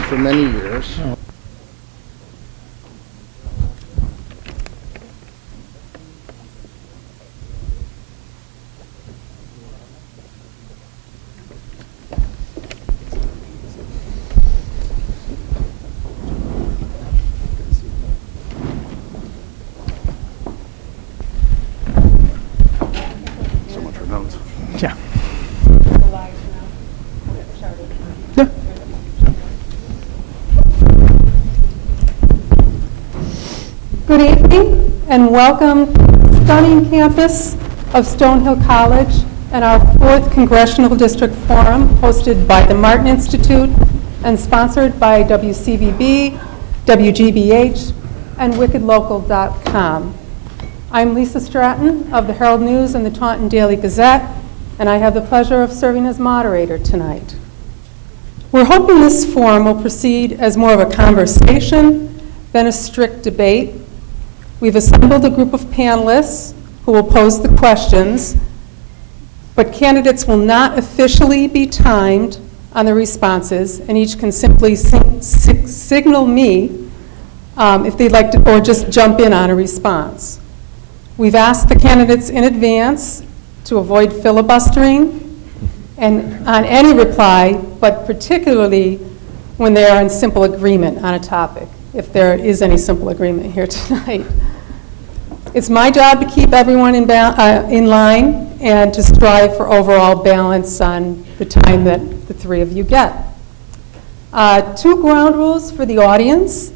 intern for many years. So much for notes. Yeah. Good evening and welcome to the stunning campus of Stonehill College and our 4th Congressional District Forum hosted by the Martin Institute and sponsored by WCVB, WGBH, and wickedlocal.com. I'm Lisa Stratton of the Herald News and the Taunton Daily Gazette, and I have the pleasure of serving as moderator tonight. We're hoping this forum will proceed as more of a conversation than a strict debate. We've assembled a group of panelists who will pose the questions, but candidates will not officially be timed on the responses, and each can simply signal me if they'd like to, or just jump in on a response. We've asked the candidates in advance to avoid filibustering and on any reply, but particularly when they are in simple agreement on a topic, if there is any simple agreement here tonight. It's my job to keep everyone in line and to strive for overall balance on the time that the three of you get. 2 ground rules for the audience.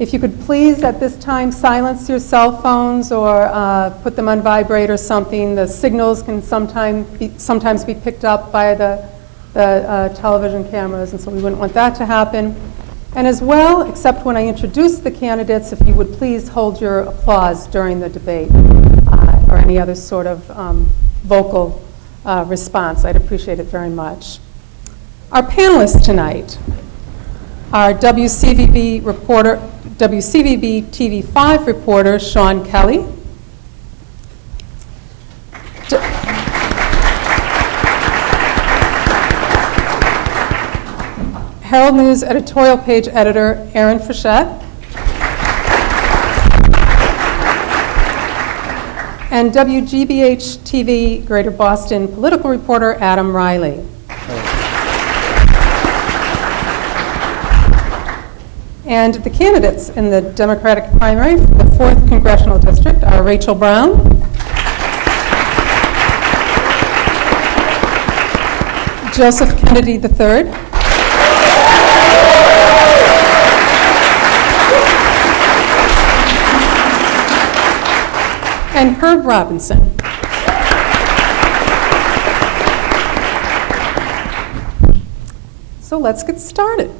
If you could please at this time silence your cell phones or put them on vibrate or something. The signals can sometimes be picked up by the television cameras, and so we wouldn't want that to happen. And as well, except when I introduce the candidates, if you would please hold your applause during the debate or any other sort of vocal response. I'd appreciate it very much. Our panelists tonight are WCVB TV5 reporter Sean Kelly, Herald News editorial page editor Aaron Frechette, and WGBH TV Greater Boston political reporter Adam Riley. And the candidates in the Democratic primary for the 4th Congressional District are Rachel Brown, Joseph Kennedy III, and Herb Robinson. So let's get started.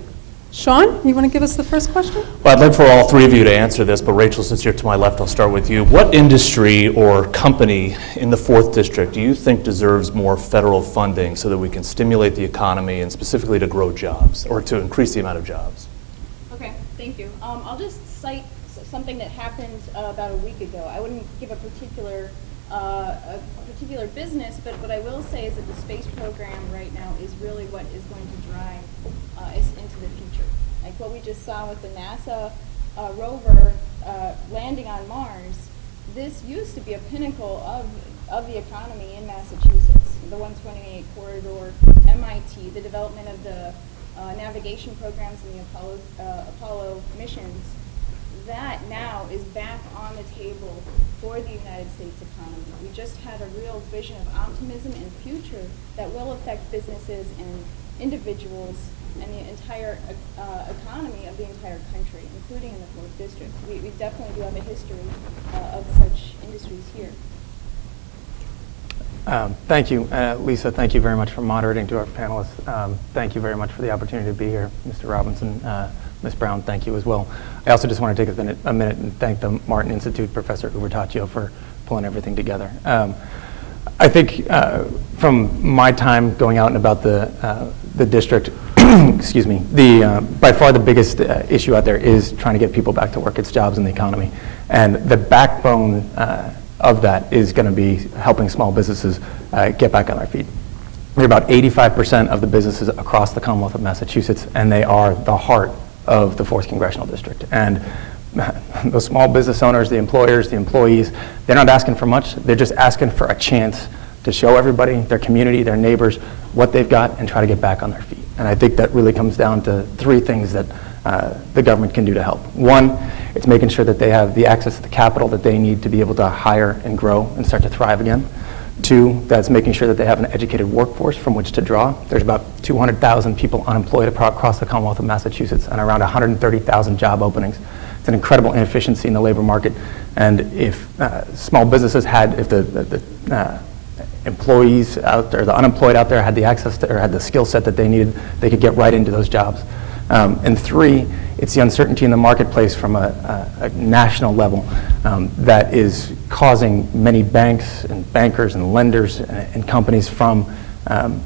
Sean, you want to give us the first question? Well, I'd like for all 3 of you to answer this, but Rachel, since you're to my left, I'll start with you. What industry or company in the 4th District do you think deserves more federal funding so that we can stimulate the economy and specifically to grow jobs or to increase the amount of jobs? Okay, thank you. I'll just cite something that happened about a week ago. I wouldn't give a particular business, but what I will say is that the space program right now is really what is going to drive us into the future. Like what we just saw with the NASA rover landing on Mars, this used to be a pinnacle of the economy in Massachusetts. The 128 corridor, MIT, the development of the navigation programs in the Apollo missions, that now is back on the table for the United States economy. We just had a real vision of optimism and future that will affect businesses and individuals and the entire economy of the entire country, including in the 4th District. We definitely do have a history of such industries here. Thank you, Lisa. Thank you very much for moderating to our panelists. Thank you very much for the opportunity to be here, Mr. Robinson. Ms. Brown, thank you as well. I also just want to take a minute and thank the Martin Institute, Professor Ubertaccio, for pulling everything together. I think from my time going out and about the district, excuse me, by far the biggest issue out there is trying to get people back to work. It's jobs and the economy. And the backbone of that is going to be helping small businesses get back on their feet. They're about 85% of the businesses across the Commonwealth of Massachusetts, and they are the heart of the 4th Congressional District. And the small business owners, the employers, the employees, they're not asking for much. They're just asking for a chance to show everybody, their community, their neighbors, what they've got and try to get back on their feet. And I think that really comes down to 3 things that the government can do to help. 1, it's making sure that they have the access to the capital that they need to be able to hire and grow and start to thrive again. 2, that's making sure that they have an educated workforce from which to draw. There's about 200,000 people unemployed across the Commonwealth of Massachusetts and around 130,000 job openings. It's an incredible inefficiency in the labor market. And if small businesses if the employees out there, the unemployed out there had the access to, or had the skill set that they needed, they could get right into those jobs. And 3, it's the uncertainty in the marketplace from a national level that is causing many banks and bankers and lenders and companies from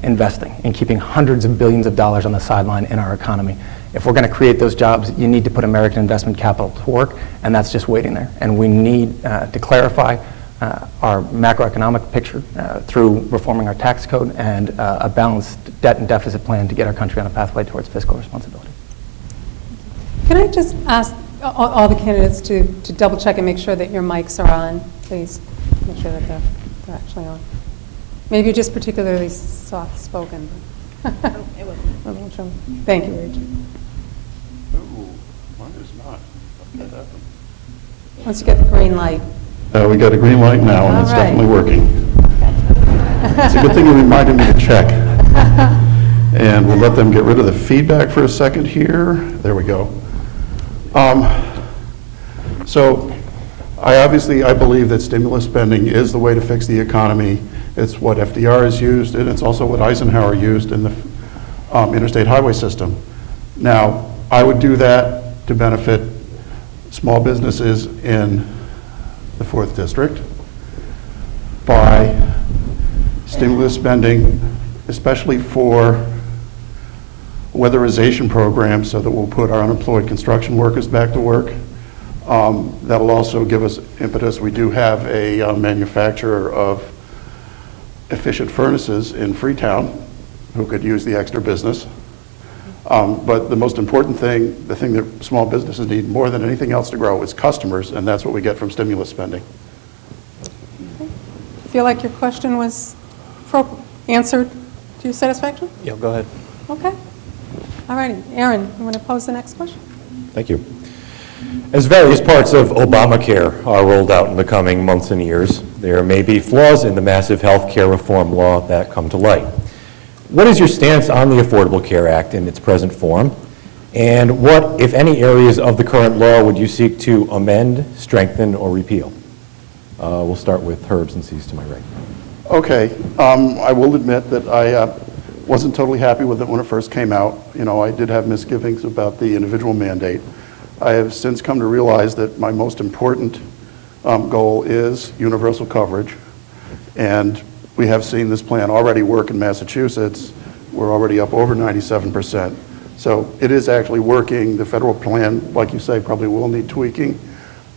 investing and keeping hundreds of billions of dollars on the sideline in our economy. If we're going to create those jobs, you need to put American investment capital to work, and that's just waiting there. And we need to clarify our macroeconomic picture through reforming our tax code and a balanced debt and deficit plan to get our country on a pathway towards fiscal responsibility. Can I just ask all the candidates to double check and make sure that your mics are on, please? Make sure that they're actually on. Maybe you're just particularly soft-spoken. It wasn't. Thank you, Rachel. Ooh, mine is not. How did that happen? Once you get the green light. We got a green light now, and All it's right. definitely working. It's a good thing you reminded me to check. And we'll let them get rid of the feedback for a second here. There we go. So I believe that stimulus spending is the way to fix the economy. It's what FDR has used, and it's also what Eisenhower used in the interstate highway system. Now, I would do that to benefit small businesses in the 4th District by stimulus spending, especially for weatherization programs so that we'll put our unemployed construction workers back to work. That'll also give us impetus. We do have a manufacturer of efficient furnaces in Freetown who could use the extra business. But the most important thing, the thing that small businesses need more than anything else to grow is customers, and that's what we get from stimulus spending. Feel like your question was answered to your satisfaction? Yeah, go ahead. Okay. All righty. Aaron, you want to pose the next question? Thank you. As various parts of Obamacare are rolled out in the coming months and years, there may be flaws in the massive health care reform law that come to light. What is your stance on the Affordable Care Act in its present form? And what, if any, areas of the current law would you seek to amend, strengthen, or repeal? We'll start with Herb since he's to my right. Okay. I will admit that I wasn't totally happy with it when it first came out. You know, I did have misgivings about the individual mandate. I have since come to realize that my most important goal is universal coverage. And we have seen this plan already work in Massachusetts. We're already up over 97%. So it is actually working. The federal plan, like you say, probably will need tweaking.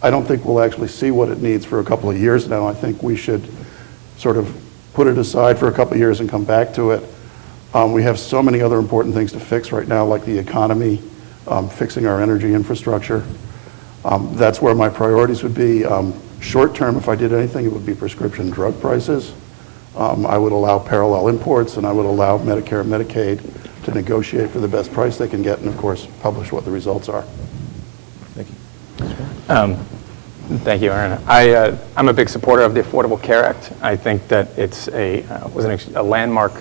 I don't think we'll actually see what it needs for a couple of years now. I think we should sort of put it aside for a couple of years and come back to it. We have so many other important things to fix right now, like the economy, fixing our energy infrastructure. That's where my priorities would be. Short term, if I did anything, it would be prescription drug prices. I would allow parallel imports, and I would allow Medicare and Medicaid to negotiate for the best price they can get, and of course, publish what the results are. Thank you. Thank you, Aaron. I'm a big supporter of the Affordable Care Act. I think that it's was a landmark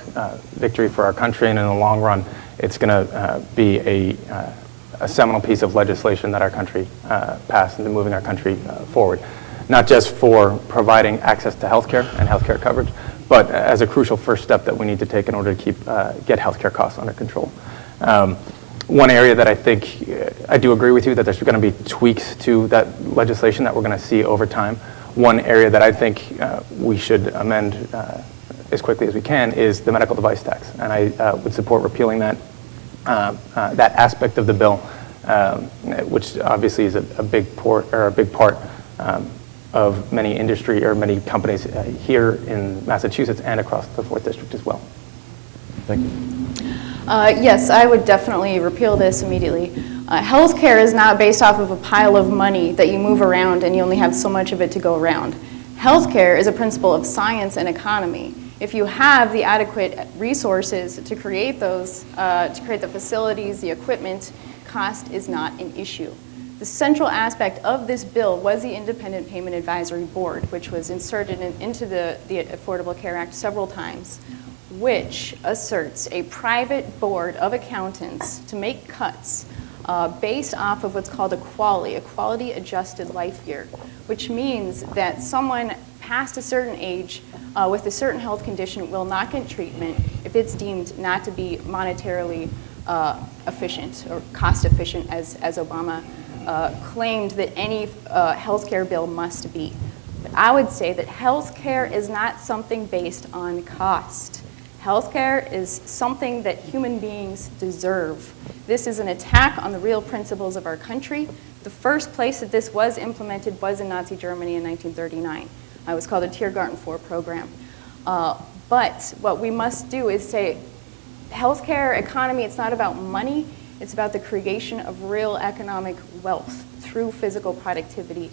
victory for our country, and in the long run, it's going to be a seminal piece of legislation that our country passed into moving our country forward, not just for providing access to health care and health care coverage, but as a crucial first step that we need to take in order to get health care costs under control. One area that I think I do agree with you that there's going to be tweaks to that legislation that we're going to see over time. One area that I think we should amend as quickly as we can is the medical device tax, and I would support repealing that aspect of the bill, which obviously is a big part of many industry or many companies here in Massachusetts and across the 4th District as well. Thank you. Yes, I would definitely repeal this immediately. Healthcare is not based off of a pile of money that you move around and you only have so much of it to go around. Healthcare is a principle of science and economy. If you have the adequate resources to create those, to create the facilities, the equipment, cost is not an issue. The central aspect of this bill was the Independent Payment Advisory Board, which was inserted into the Affordable Care Act several times, which asserts a private board of accountants to make cuts based off of what's called a quality adjusted life year, which means that someone past a certain age with a certain health condition will not get treatment if it's deemed not to be monetarily efficient or cost efficient, as Obama claimed that any healthcare bill must be. But I would say that healthcare is not something based on cost. Healthcare is something that human beings deserve. This is an attack on the real principles of our country. The first place that this was implemented was in Nazi Germany in 1939. It was called a Tiergarten 4 program. But what we must do is say, healthcare economy, it's not about money, it's about the creation of real economic wealth through physical productivity,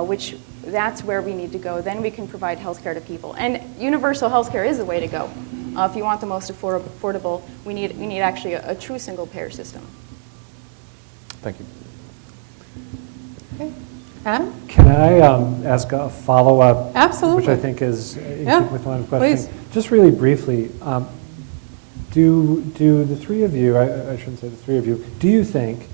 which that's where we need to go. Then we can provide healthcare to people. And universal healthcare is the way to go. If you want the most affordable, we need actually a true single-payer system. Thank you. Okay. Adam? Can I ask a follow-up? Absolutely. Which I think is in Yeah, keeping with the line of questioning. please. Just really briefly, do the three of you, I shouldn't say the three of you, do you think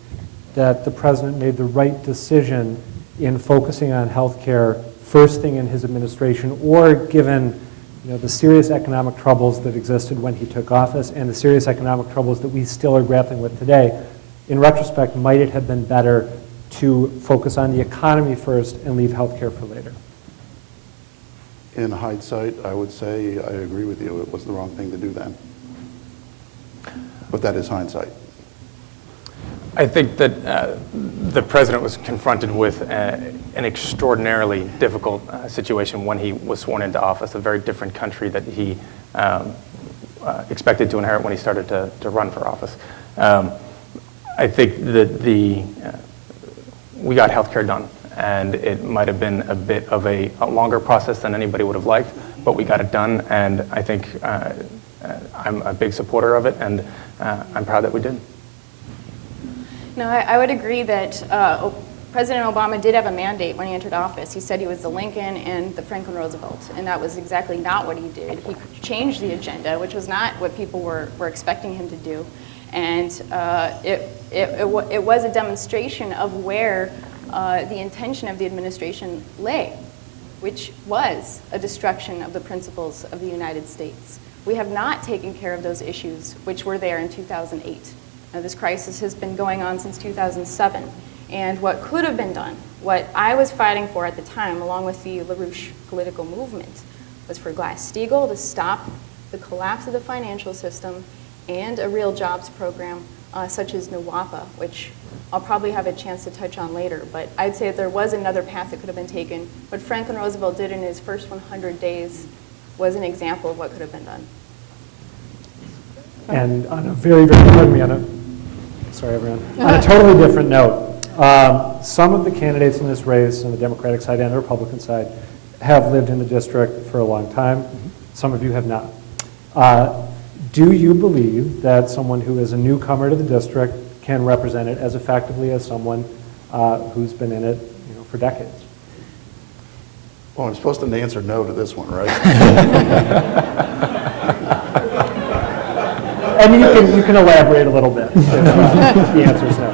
that the president made the right decision in focusing on health care first thing in his administration, or given the serious economic troubles that existed when he took office and the serious economic troubles that we still are grappling with today, in retrospect, might it have been better to focus on the economy first and leave health care for later? In hindsight, I would say I agree with you. It was the wrong thing to do then. But that is hindsight. I think that the president was confronted with an extraordinarily difficult situation when he was sworn into office, a very different country that he expected to inherit when he started to run for office. I think that we got healthcare done, and it might have been a bit of a longer process than anybody would have liked, but we got it done, and I think I'm a big supporter of it, and I'm proud that we did. No, I would agree that President Obama did have a mandate when he entered office. He said he was the Lincoln and the Franklin Roosevelt, and that was exactly not what he did. He changed the agenda, which was not what people were expecting him to do. And it was a demonstration of where the intention of the administration lay, which was a destruction of the principles of the United States. We have not taken care of those issues which were there in 2008. This crisis has been going on since 2007. And what could have been done, what I was fighting for at the time, along with the LaRouche political movement, was for Glass-Steagall to stop the collapse of the financial system and a real jobs program such as NWAPA, which I'll probably have a chance to touch on later. But I'd say that there was another path that could have been taken. What Franklin Roosevelt did in his first 100 days was an example of what could have been done. And on a very, very, pardon me, sorry everyone, on a totally different note, some of the candidates in this race on the Democratic side and the Republican side have lived in the district for a long time. Some of you have not. Do you believe that someone who is a newcomer to the district can represent it as effectively as someone who's been in it for decades? Well, I'm supposed to answer no to this one, right? And you can elaborate a little bit if the answer is no.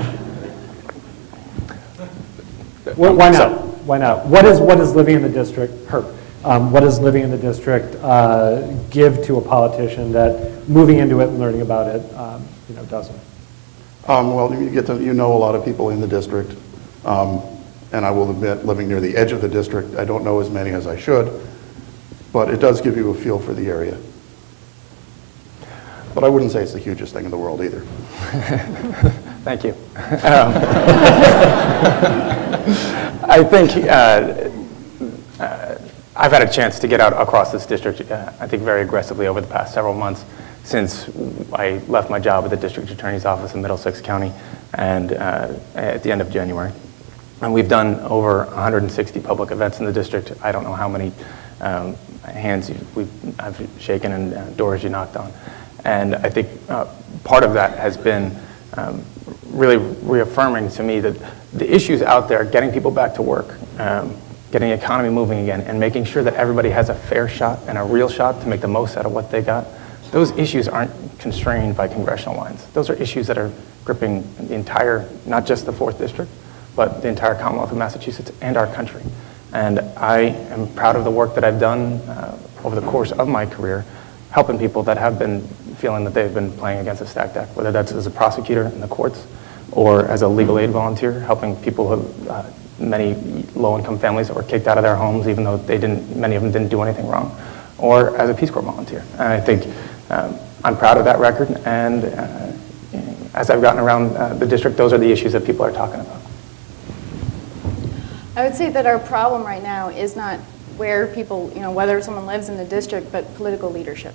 Why not? Why not? What is living in the district hurt? What does living in the district give to a politician that moving into it and learning about it doesn't? Well, you know a lot of people in the district, and I will admit, living near the edge of the district, I don't know as many as I should, but it does give you a feel for the area. But I wouldn't say it's the hugest thing in the world either. Thank you. I think I've had a chance to get out across this district, I think very aggressively over the past several months. since I left my job at the District Attorney's Office in Middlesex County and at the end of January. And we've done over 160 public events in the district. I don't know how many hands I've shaken and doors you knocked on. And I think part of that has been really reaffirming to me that the issues out there, getting people back to work, getting the economy moving again, and making sure that everybody has a fair shot and a real shot to make the most out of what they got, those issues aren't constrained by congressional lines. Those are issues that are gripping the entire, not just the 4th District, but the entire Commonwealth of Massachusetts and our country. And I am proud of the work that I've done over the course of my career, helping people that have been feeling that they've been playing against a stacked deck, whether that's as a prosecutor in the courts or as a legal aid volunteer, helping people who, many low-income families that were kicked out of their homes, even though many of them didn't do anything wrong, or as a Peace Corps volunteer. And I think I'm proud of that record, and as I've gotten around the district, those are the issues that people are talking about. I would say that our problem right now is not where people, whether someone lives in the district, but political leadership.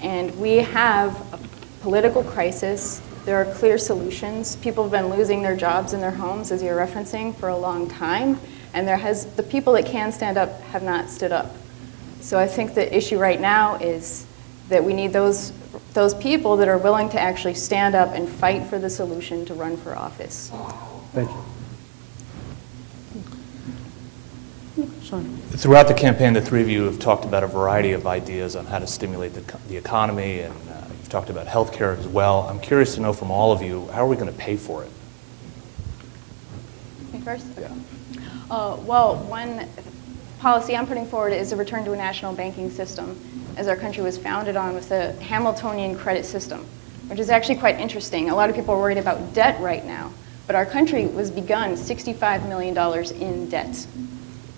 And we have a political crisis. There are clear solutions. People have been losing their jobs and their homes, as you're referencing, for a long time. And the people that can stand up have not stood up. So I think the issue right now is that we need those people that are willing to actually stand up and fight for the solution to run for office. Thank you. Sean. Throughout the campaign, the three of you have talked about a variety of ideas on how to stimulate the economy, and you've talked about health care as well. I'm curious to know from all of you, how are we going to pay for it? Me first? Yeah. Well, one policy I'm putting forward is a return to a national banking system, as our country was founded on, with the Hamiltonian credit system, which is actually quite interesting. A lot of people are worried about debt right now, but our country was begun $65 million in debt.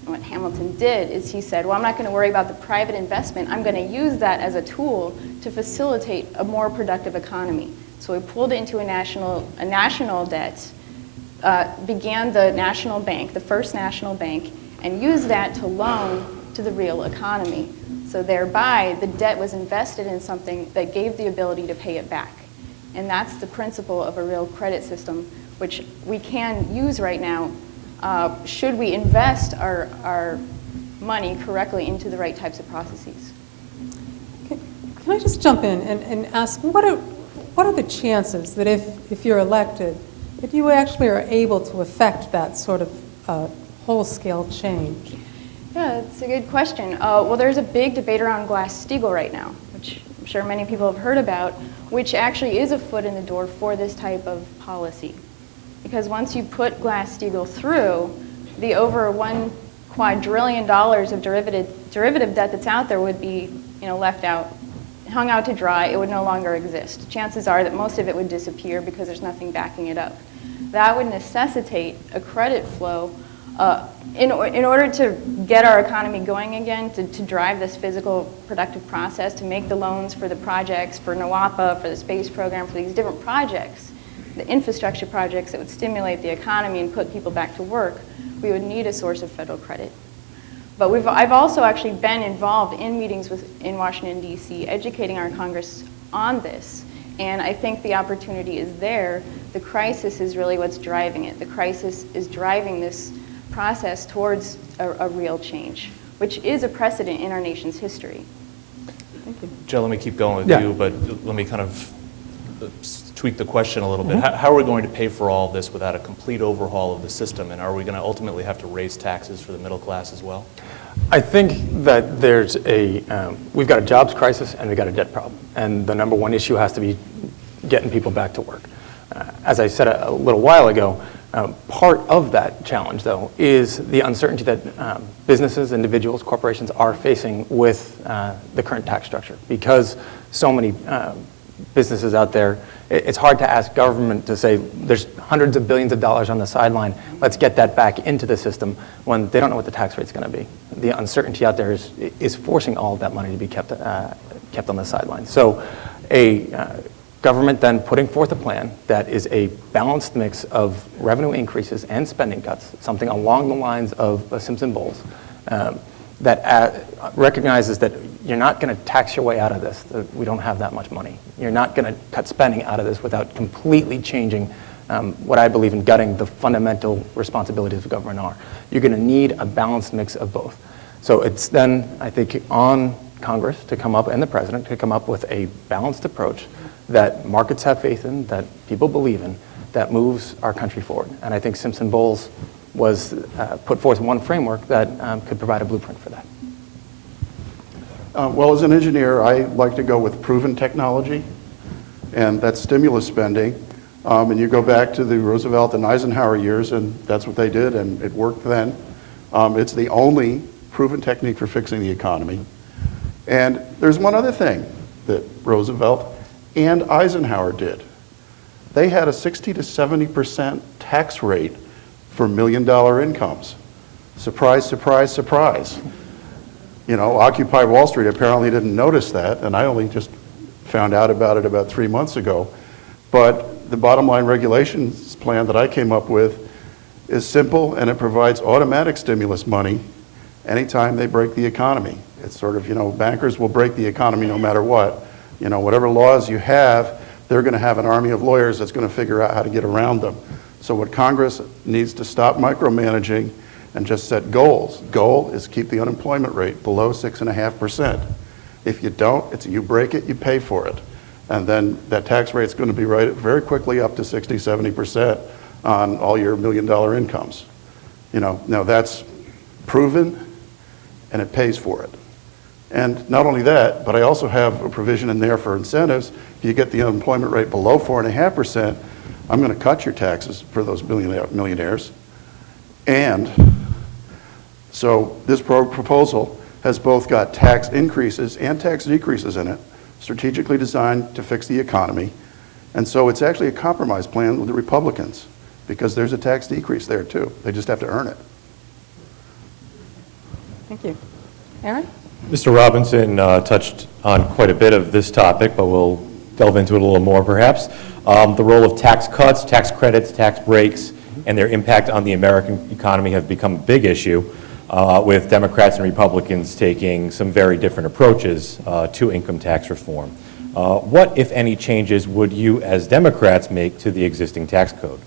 And what Hamilton did is he said, well, I'm not going to worry about the private investment. I'm going to use that as a tool to facilitate a more productive economy. So we pulled it into a national debt, began the national bank, the first national bank, and used that to loan to the real economy. So thereby, the debt was invested in something that gave the ability to pay it back. And that's the principle of a real credit system, which we can use right now should we invest our money correctly into the right types of processes. Can I just jump in and ask, what are the chances that if you're elected, that you actually are able to affect that sort of whole-scale change? Yeah, that's a good question. Well, there's a big debate around Glass-Steagall right now, which I'm sure many people have heard about, which actually is a foot in the door for this type of policy. Because once you put Glass-Steagall through, the over $1 quadrillion of derivative debt that's out there would be left out, hung out to dry. It would no longer exist. Chances are that most of it would disappear because there's nothing backing it up. That would necessitate a credit flow in order to get our economy going again, to drive this physical productive process, to make the loans for the projects, for NWAPA, for the space program, for these different projects, the infrastructure projects that would stimulate the economy and put people back to work, we would need a source of federal credit. But I've also actually been involved in meetings in Washington, D.C., educating our Congress on this. And I think the opportunity is there. The crisis is really what's driving it. The crisis is driving this process towards a real change, which is a precedent in our nation's history. Thank you. Joe, let me keep going with Yeah. you, but let me kind of tweak the question a little bit. How are we going to pay for all this without a complete overhaul of the system? And are we going to ultimately have to raise taxes for the middle class as well? I think that there's we've got a jobs crisis and we've got a debt problem. And the number one issue has to be getting people back to work. As I said a little while ago, part of that challenge, though, is the uncertainty that businesses, individuals, corporations are facing with the current tax structure. Because so many businesses out there, it's hard to ask government to say, there's hundreds of billions of dollars on the sideline, let's get that back into the system, when they don't know what the tax rate's going to be. The uncertainty out there is forcing all of that money to be kept on the sideline. So a government then putting forth a plan that is a balanced mix of revenue increases and spending cuts, something along the lines of Simpson Bowles, that recognizes that you're not going to tax your way out of this. We don't have that much money. You're not going to cut spending out of this without completely changing what I believe in gutting the fundamental responsibilities of government are. You're going to need a balanced mix of both. So it's then, I think, on Congress to come up, and the president, to come up with a balanced approach that markets have faith in, that people believe in, that moves our country forward. And I think Simpson-Bowles was put forth one framework that could provide a blueprint for that. Well, as an engineer, I like to go with proven technology, and that's stimulus spending. And you go back to the Roosevelt and Eisenhower years, and that's what they did, and it worked then. It's the only proven technique for fixing the economy. And there's one other thing that Roosevelt and Eisenhower did. They had a 60 to 70% tax rate for million-dollar incomes. Surprise, surprise, surprise. You know, Occupy Wall Street apparently didn't notice that, and I only just found out about it about 3 months ago. But the bottom line regulations plan that I came up with is simple, and it provides automatic stimulus money anytime they break the economy. It's sort of, you know, bankers will break the economy no matter what. You know, whatever laws you have, they're going to have an army of lawyers that's going to figure out how to get around them. So what Congress needs to stop micromanaging and just set goals. Goal is keep the unemployment rate below 6.5%. If you don't, you break it, you pay for it. And then that tax rate's going to be right very quickly up to 60, 70% on all your million-dollar incomes. You know, now that's proven, and it pays for it. And not only that, but I also have a provision in there for incentives. If you get the unemployment rate below 4.5%, I'm going to cut your taxes for those millionaires. And so this proposal has both got tax increases and tax decreases in it, strategically designed to fix the economy. And so it's actually a compromise plan with the Republicans, because there's a tax decrease there too. They just have to earn it. Thank you. Aaron? Mr. Robinson touched on quite a bit of this topic, but we'll delve into it a little more perhaps. The role of tax cuts, tax credits, tax breaks, and their impact on the American economy have become a big issue, with Democrats and Republicans taking some very different approaches to income tax reform. What, if any, changes would you as Democrats make to the existing tax code?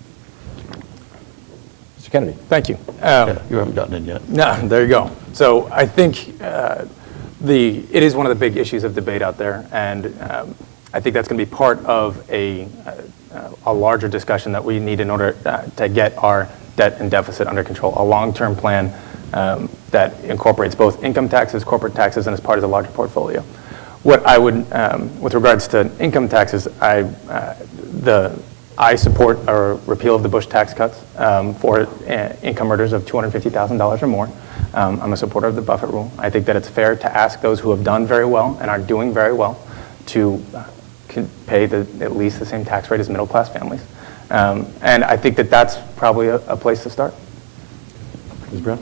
Mr. Kennedy. Thank you. You haven't gotten in yet. No, there you go. So I think it is one of the big issues of debate out there, and I think that's going to be part of a larger discussion that we need in order to get our debt and deficit under control, a long-term plan that incorporates both income taxes, corporate taxes, and as part of the larger portfolio. What I would, with regards to income taxes, I support a repeal of the Bush tax cuts for income earners of $250,000 or more. I'm a supporter of the Buffett rule. I think that it's fair to ask those who have done very well and are doing very well to pay at least the same tax rate as middle-class families. And I think that that's probably a place to start. Ms. Brown?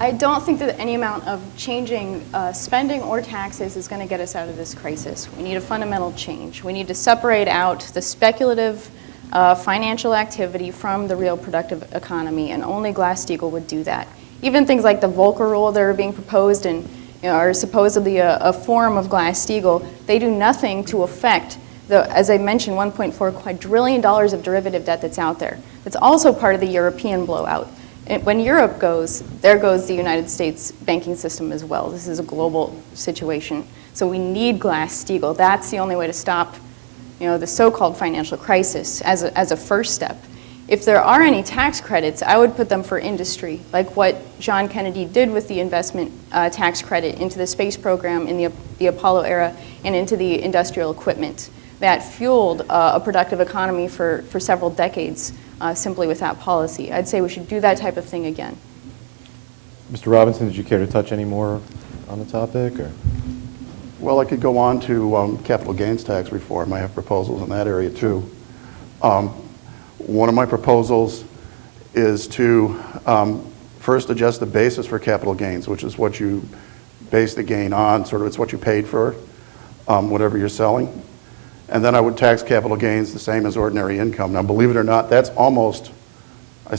I don't think that any amount of changing spending or taxes is going to get us out of this crisis. We need a fundamental change. We need to separate out the speculative financial activity from the real productive economy, and only Glass-Steagall would do that. Even things like the Volcker rule that are being proposed and are supposedly a form of Glass-Steagall, they do nothing to affect the, as I mentioned, $1.4 quadrillion of derivative debt that's out there. It's also part of the European blowout. When Europe goes, there goes the United States banking system as well. This is a global situation. So we need Glass-Steagall. That's the only way to stop, the so-called financial crisis as a first step. If there are any tax credits, I would put them for industry, like what John Kennedy did with the investment tax credit into the space program in the Apollo era and into the industrial equipment. That fueled a productive economy for several decades. Simply with that policy. I'd say we should do that type of thing again. Mr. Robinson, did you care to touch any more on the topic? Or? Well, I could go on to capital gains tax reform. I have proposals in that area too. One of my proposals is to first adjust the basis for capital gains, which is what you base the gain on, sort of it's what you paid for, whatever you're selling. And then I would tax capital gains the same as ordinary income. Now, believe it or not, that's almost, a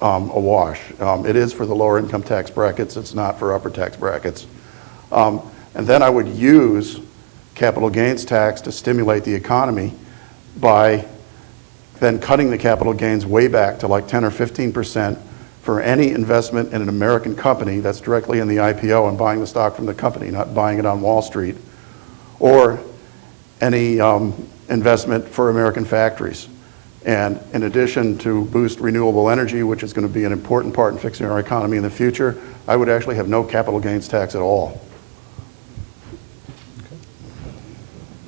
wash. It is for the lower income tax brackets. It's not for upper tax brackets. And then I would use capital gains tax to stimulate the economy by then cutting the capital gains way back to like 10 or 15% for any investment in an American company that's directly in the IPO and buying the stock from the company, not buying it on Wall Street, or any investment for American factories. And in addition to boost renewable energy, which is going to be an important part in fixing our economy in the future, I would actually have no capital gains tax at all.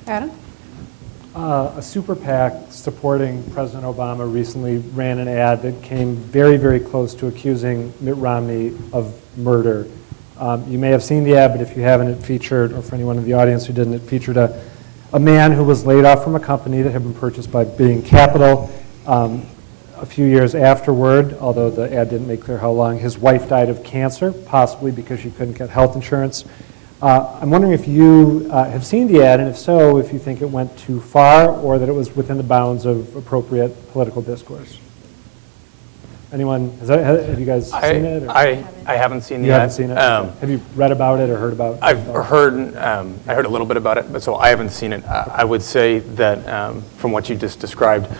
Adam? A super PAC supporting President Obama recently ran an ad that came very, very close to accusing Mitt Romney of murder. You may have seen the ad, but if you haven't, it featured, or for anyone in the audience who didn't, it featured a man who was laid off from a company that had been purchased by Bain Capital. A few years afterward, although the ad didn't make clear how long, his wife died of cancer, possibly because she couldn't get health insurance. I'm wondering if you have seen the ad, and if so, if you think it went too far or that it was within the bounds of appropriate political discourse. Anyone, have you guys seen it? Or? I haven't seen the You ad. haven't seen it? Have you read about it or heard about it? I've heard, I heard a little bit about it, but so I haven't seen it. I would say that from what you just described,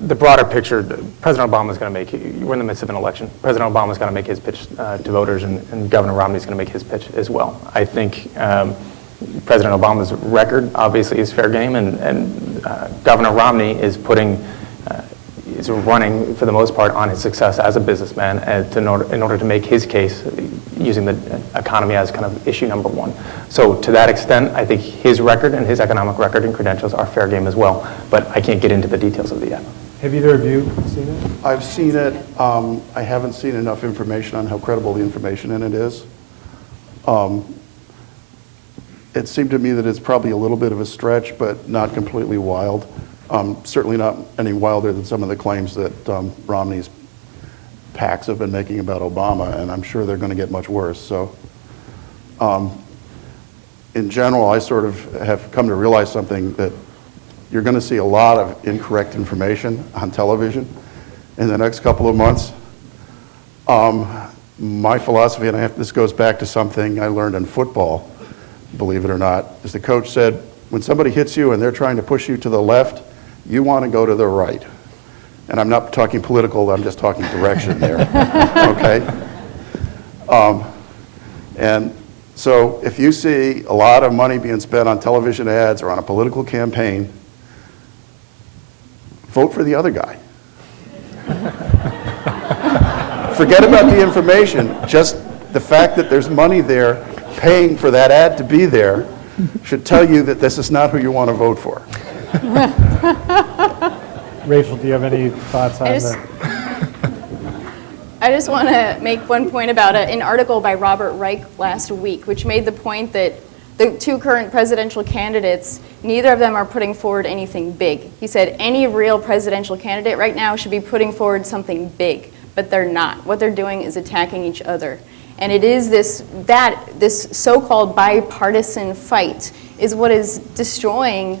the broader picture, President Obama's going to make, we're in the midst of an election. President Obama's going to make his pitch to voters, and Governor Romney's going to make his pitch as well. I think President Obama's record obviously is fair game, and Governor Romney is is running for the most part on his success as a businessman in order to make his case using the economy as kind of issue number one. So to that extent, I think his record and his economic record and credentials are fair game as well, but I can't get into the details of the ad. Have either of you seen it? I've seen it. I haven't seen enough information on how credible the information in it is. It seemed to me that it's probably a little bit of a stretch, but not completely wild. Certainly not any wilder than some of the claims that Romney's PACs have been making about Obama, and I'm sure they're going to get much worse. So in general, I sort of have come to realize something, that you're going to see a lot of incorrect information on television in the next couple of months. My philosophy, and this goes back to something I learned in football, believe it or not, is the coach said, when somebody hits you and they're trying to push you to the left, you want to go to the right. And I'm not talking political, I'm just talking direction there, okay? And so if you see a lot of money being spent on television ads or on a political campaign, vote for the other guy. Forget about the information, just the fact that there's money there paying for that ad to be there should tell you that this is not who you want to vote for. Rachel, do you have any thoughts on that? I just want to make one point about an article by Robert Reich last week, which made the point that the two current presidential candidates, neither of them are putting forward anything big. He said any real presidential candidate right now should be putting forward something big, but they're not. What they're doing is attacking each other. And it is this so-called bipartisan fight is what is destroying,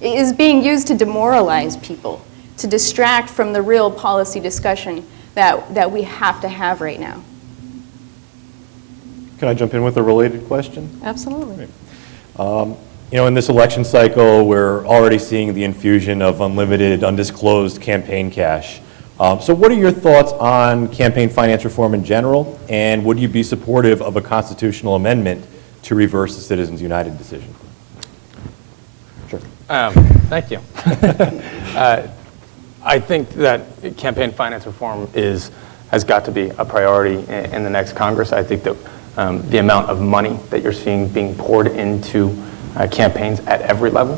is being used to demoralize people, to distract from the real policy discussion that we have to have right now. Can I jump in with a related question? Absolutely. In this election cycle, we're already seeing the infusion of unlimited, undisclosed campaign cash. So what are your thoughts on campaign finance reform in general, and would you be supportive of a constitutional amendment to reverse the Citizens United decision? Sure. Thank you. I think that campaign finance reform has got to be a priority in the next Congress. I think that the amount of money that you're seeing being poured into campaigns at every level,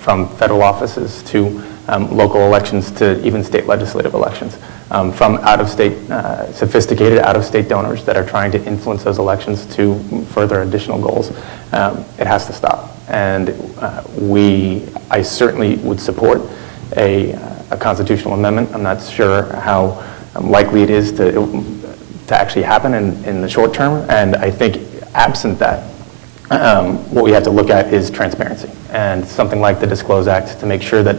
from federal offices to local elections to even state legislative elections, from out-of-state, sophisticated out-of-state donors that are trying to influence those elections to further additional goals. It has to stop. And I certainly would support a constitutional amendment. I'm not sure how likely it is to actually happen in the short term. And I think absent that, what we have to look at is transparency and something like the Disclose Act to make sure that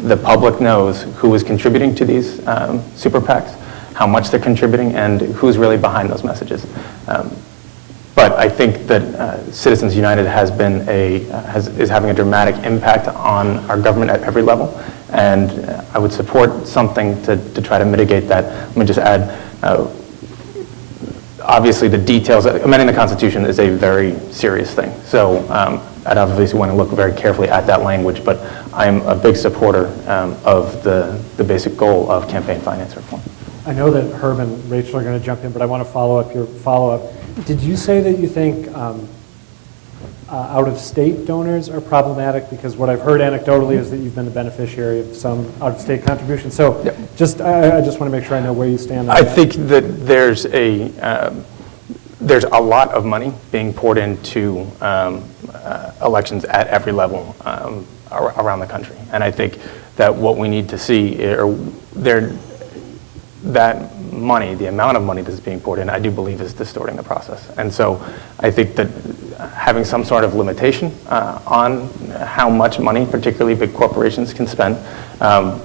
the public knows who is contributing to these super PACs, how much they're contributing, and who's really behind those messages. But I think that Citizens United is having a dramatic impact on our government at every level, and I would support something to try to mitigate that. Let me just add, obviously the details, amending the Constitution is a very serious thing. So I'd obviously want to look very carefully at that language, but I'm a big supporter of the basic goal of campaign finance reform. I know that Herb and Rachel are going to jump in, but I want to follow up your follow-up. Did you say that you think out-of-state donors are problematic? Because what I've heard anecdotally is that you've been the beneficiary of some out-of-state contributions. So I just want to make sure I know where you stand on that. I think that there's a lot of money being poured into elections at every level around the country. And I think that what we need to see that money, the amount of money that's being poured in, I do believe is distorting the process. And so I think that having some sort of limitation on how much money, particularly big corporations, can spend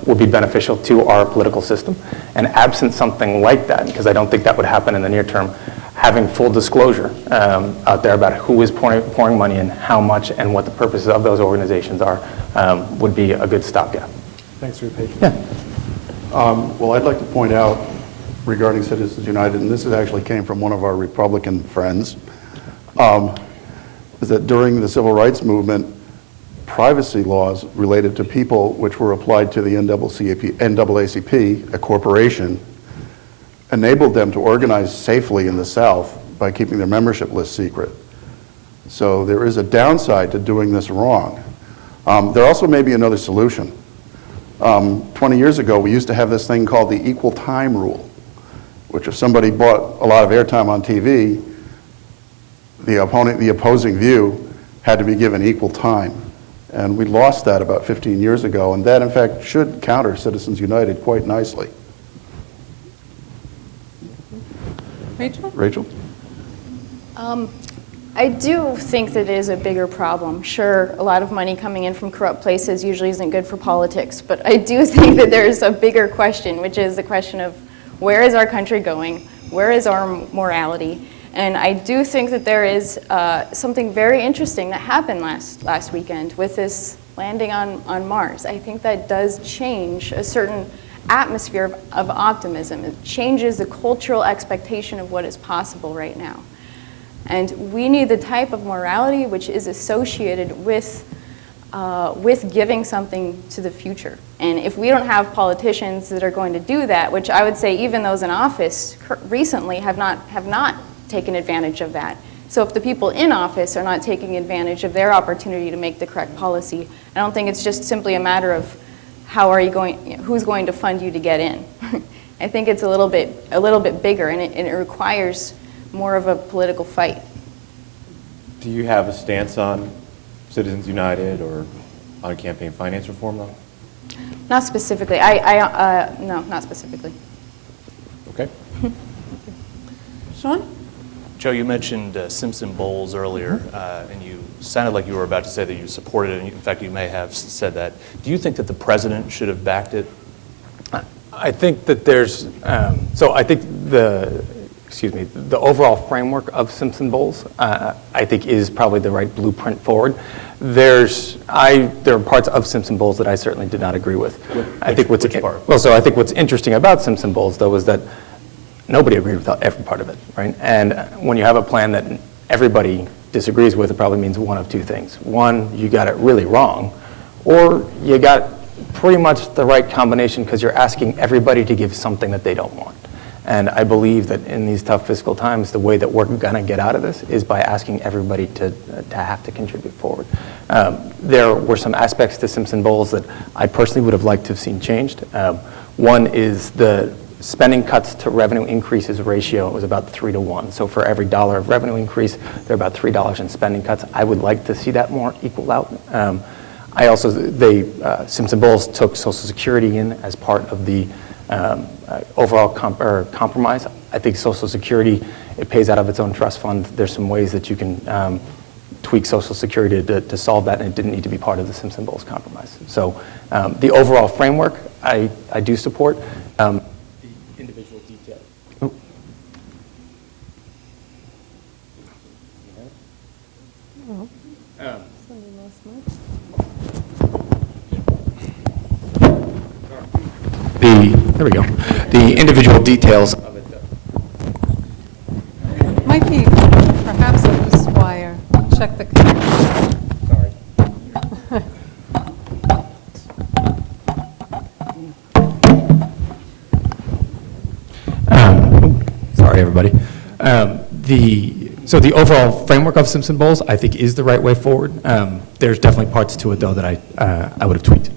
would be beneficial to our political system. And absent something like that, because I don't think that would happen in the near term, having full disclosure out there about who is pouring money in, how much, and what the purposes of those organizations are would be a good stopgap. Thanks for your patience. Yeah. Well, I'd like to point out regarding Citizens United, and this actually came from one of our Republican friends, is that during the Civil Rights Movement, privacy laws related to people which were applied to the NAACP, a corporation, enabled them to organize safely in the South by keeping their membership list secret. So there is a downside to doing this wrong. There also may be another solution. 20 years ago, we used to have this thing called the equal time rule, which if somebody bought a lot of airtime on TV, the opposing view had to be given equal time. And we lost that about 15 years ago, and that, in fact, should counter Citizens United quite nicely. Rachel? Rachel? I do think that it is a bigger problem. Sure, a lot of money coming in from corrupt places usually isn't good for politics, but I do think that there's a bigger question, which is the question of where is our country going? Where is our morality? And I do think that there is something very interesting that happened last weekend with this landing on Mars. I think that does change a certain atmosphere of optimism. It changes the cultural expectation of what is possible right now. And we need the type of morality which is associated with giving something to the future. And if we don't have politicians that are going to do that, which I would say even those in office recently have not taken advantage of that. So if the people in office are not taking advantage of their opportunity to make the correct policy, I don't think it's just simply a matter of who's going to fund you to get in. I think it's a little bit bigger, and it requires more of a political fight. Do you have a stance on Citizens United or on campaign finance reform, though? Not specifically. No, not specifically. Okay. Sean? Joe, you mentioned Simpson Bowles earlier, and you sounded like you were about to say that you supported it, and in fact, you may have said that. Do you think that the president should have backed it? I think that there's, so I think the overall framework of Simpson Bowles, I think is probably the right blueprint forward. There are parts of Simpson Bowles that I certainly did not agree with. Which part? Well, so I think what's interesting about Simpson Bowles, though, is that nobody agreed with every part of it, right? And when you have a plan that everybody disagrees with, it probably means one of two things. One, you got it really wrong, or you got pretty much the right combination because you're asking everybody to give something that they don't want. And I believe that in these tough fiscal times, the way that we're going to get out of this is by asking everybody to have to contribute forward. There were some aspects to Simpson Bowles that I personally would have liked to have seen changed. One is the spending cuts to revenue increases ratio was about 3 to 1. So for every dollar of revenue increase, there are about $3 in spending cuts. I would like to see that more equal out. Simpson Bowles took Social Security in as part of the overall compromise. I think Social Security, it pays out of its own trust fund. There's some ways that you can tweak Social Security to solve that, and it didn't need to be part of the Simpson Bowles compromise. So the overall framework, I do support. The individual detail. the individual details of it. Might be perhaps a loose wire. Check the connection. Sorry. Sorry, everybody. So the overall framework of Simpson Bowls, I think, is the right way forward. There's definitely parts to it, though, that I would have tweaked.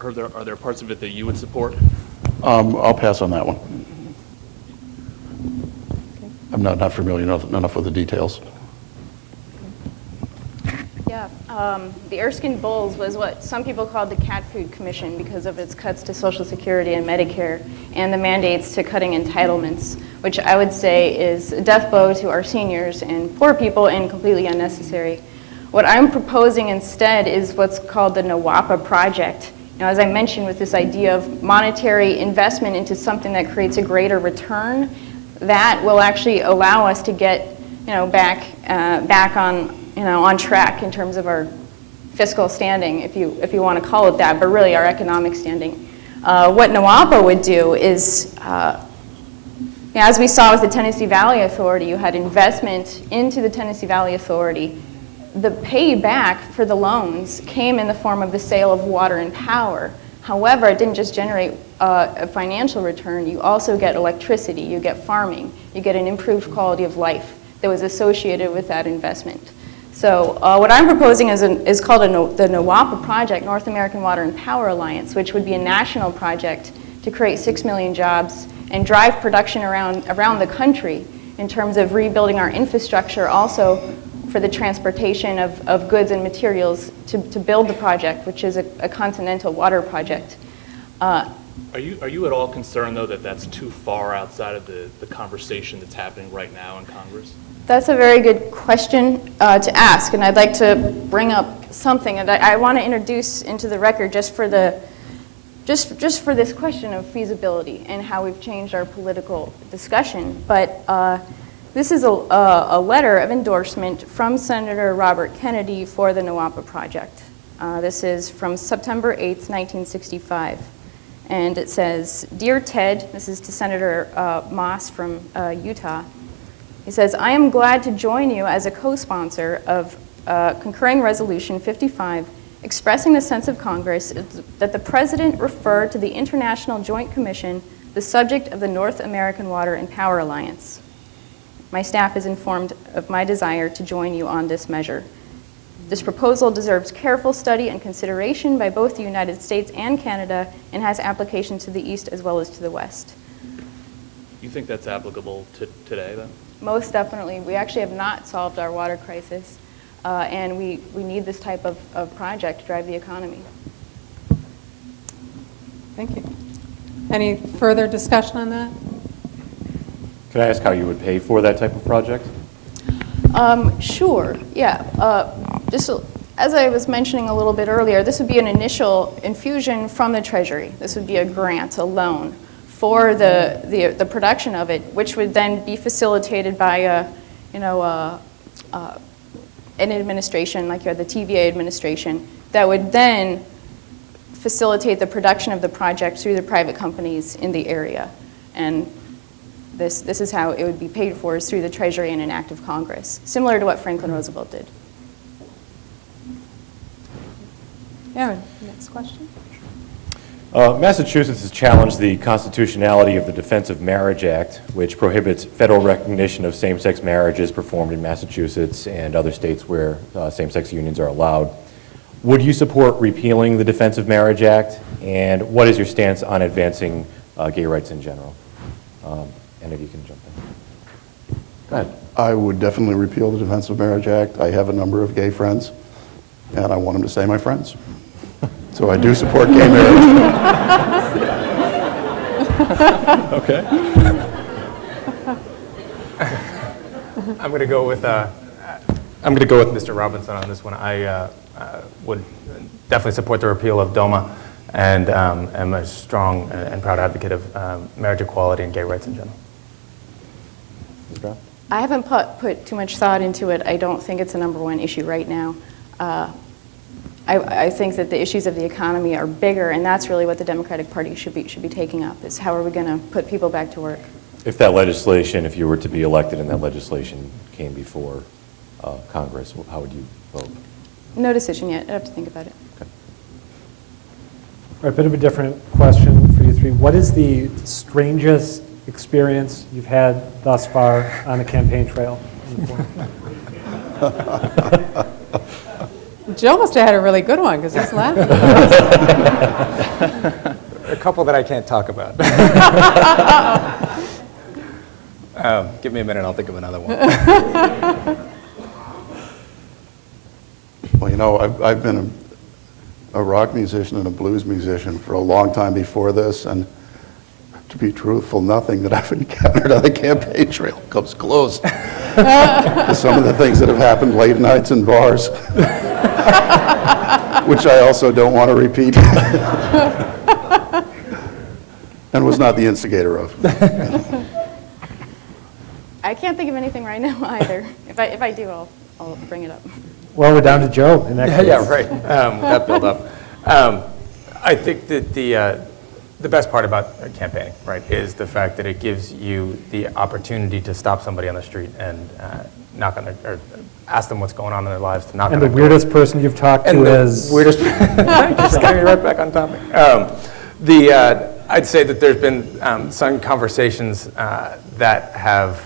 Are there parts of it that you would support? I'll pass on that one. I'm not familiar enough with the details. Yeah, the Erskine Bowls was what some people called the Cat Food Commission because of its cuts to Social Security and Medicare and the mandates to cutting entitlements, which I would say is a death blow to our seniors and poor people and completely unnecessary. What I'm proposing instead is what's called the NWAPA project. Now, as I mentioned, with this idea of monetary investment into something that creates a greater return, that will actually allow us to get, back on track in terms of our fiscal standing, if you want to call it that, but really our economic standing. What NWAPA would do is, as we saw with the Tennessee Valley Authority, you had investment into the Tennessee Valley Authority. The payback for the loans came in the form of the sale of water and power. However, it didn't just generate a financial return. You also get electricity, you get farming, you get an improved quality of life that was associated with that investment. So what I'm proposing is called the NWAPA project, North American Water and Power Alliance, which would be a national project to create 6 million jobs and drive production around the country in terms of rebuilding our infrastructure, also for the transportation of goods and materials to build the project, which is a continental water project. Are you at all concerned, though, that that's too far outside of the conversation that's happening right now in Congress? That's a very good question to ask, and I'd like to bring up something that I want to introduce into the record just for this question of feasibility and how we've changed our political discussion. But this is a letter of endorsement from Senator Robert Kennedy for the NWAPA project. This is from September 8th, 1965. And it says, "Dear Ted," this is to Senator Moss from Utah. He says, "I am glad to join you as a co-sponsor of concurring Resolution 55, expressing the sense of Congress that the President refer to the International Joint Commission the subject of the North American Water and Power Alliance. My staff is informed of my desire to join you on this measure. This proposal deserves careful study and consideration by both the United States and Canada and has application to the East as well as to the West." You think that's applicable to today, then? Most definitely. We actually have not solved our water crisis, and we need this type of project to drive the economy. Thank you. Any further discussion on that? Can I ask how you would pay for that type of project? Sure, yeah. Just as I was mentioning a little bit earlier, this would be an initial infusion from the Treasury. This would be a grant, a loan, for the production of it, which would then be facilitated by an administration, like the TVA administration, that would then facilitate the production of the project through the private companies in the area. And this is how it would be paid for, is through the Treasury and an act of Congress, similar to what Franklin Roosevelt did. Aaron, next question. Massachusetts has challenged the constitutionality of the Defense of Marriage Act, which prohibits federal recognition of same-sex marriages performed in Massachusetts and other states where same-sex unions are allowed. Would you support repealing the Defense of Marriage Act? And what is your stance on advancing gay rights in general? Any of you can jump in. Go ahead. I would definitely repeal the Defense of Marriage Act. I have a number of gay friends, and I want them to stay my friends. So I do support gay marriage. Okay. I'm going to go with Mr. Robinson on this one. I would definitely support the repeal of DOMA, and am a strong and proud advocate of marriage equality and gay rights in general. I haven't put too much thought into it. I don't think it's a #1 issue right now. I think that the issues of the economy are bigger, and that's really what the Democratic Party should be taking up, is how are we going to put people back to work? If that legislation, if you were to be elected and that legislation came before Congress, how would you vote? No decision yet. I have to think about it. Okay. All right, a bit of a different question for you three. What is the strangest experience you've had thus far on the campaign trail? Joe must have had a really good one, because he's laughing. A couple that I can't talk about. Give me a minute, I'll think of another one. Well, you know, I've been a rock musician and a blues musician for a long time before this, and to be truthful, nothing that I've encountered on the campaign trail comes close to some of the things that have happened late nights in bars, which I also don't want to repeat, and was not the instigator of. I can't think of anything right now either. If I do, I'll bring it up. Well, we're down to Joe in that case. Yeah, right. That build up. I think that the best part about campaigning, right, is the fact that it gives you the opportunity to stop somebody on the street and knock on their, or ask them what's going on in their lives. To knock And on the their door. weirdest person you've talked to is? Weirdest. Just getting me right back on topic. I'd say that there's been some conversations that have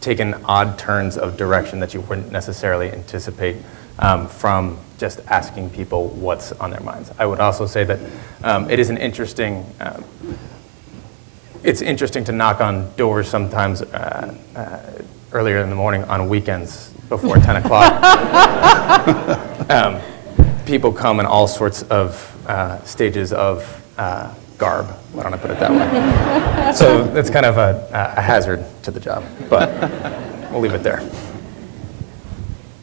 taken odd turns of direction that you wouldn't necessarily anticipate from just asking people what's on their minds. I would also say that it is an interesting, it's interesting to knock on doors sometimes earlier in the morning on weekends before 10 o'clock. People come in all sorts of stages of garb, why don't I put it that way? So that's kind of a hazard to the job, but we'll leave it there.